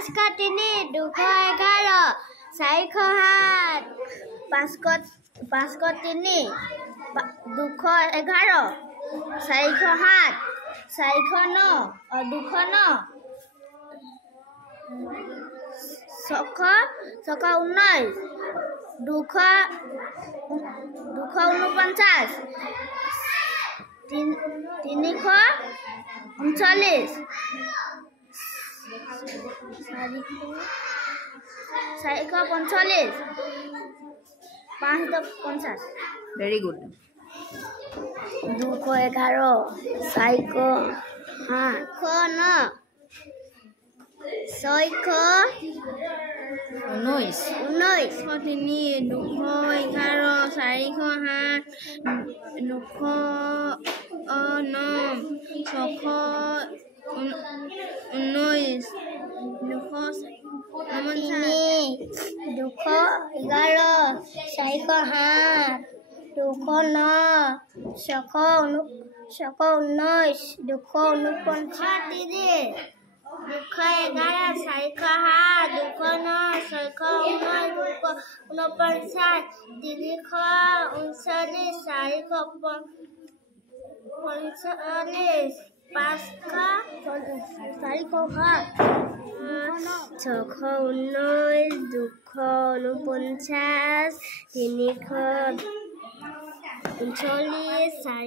503 211 407 503 211 407 409 209 219 249 339 445 550 Very good. 211 409 Noise. 503 211 407 449